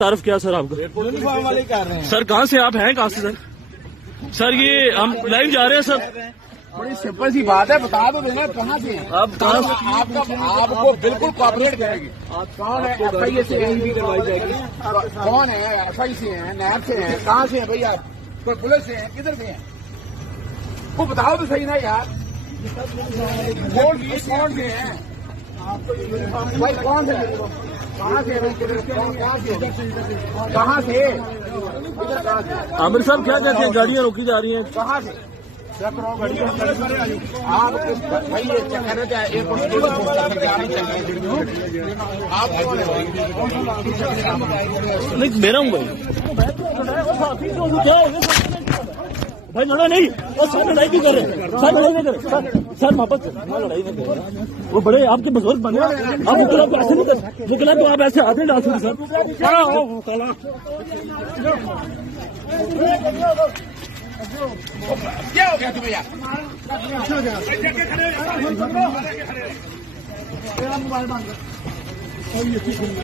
तारफ क्या सर आपका? यूनिफॉर्म वाले कर रहे हैं सर कहाँ से आप हैं? कहाँ से सर? सर ये हम लाइव जा रहे हैं सर। बड़ी सिंपल सी बात है, बता दो देना कहाँ से हैं। आप कहाँ से? आपको बिल्कुल कॉपरेट करेगी। कौन है? FI से है, करवाई जाएगी। कौन है? FI से है, नैब से है, कहाँ से है भैया? कोई पुलिस से है, किधर से है? वो बताओ तो सही ना यार। कौन से हैं भाई? कौन से? कहाँ से? कहाँ से? आमिर साहब क्या कहते हैं? गाड़ियाँ रोकी जा रही हैं, कहाँ से? आप भाई ये चेक कर रहे थे एयरपोर्ट आप नहीं मेरा हूँ भाई लड़ा नहीं। और सर लड़ाई भी कर रहे हैं, सर लड़ाई नहीं कर रहे सर वापस लड़ाई नहीं कर रहे। वो बड़े आपके बुजुर्ग बने, आप मुकला को ऐसे नहीं कर, मुकला को आप ऐसे हाथ नहीं डाल सकते सर। क्या हो गया तुम्हें यार?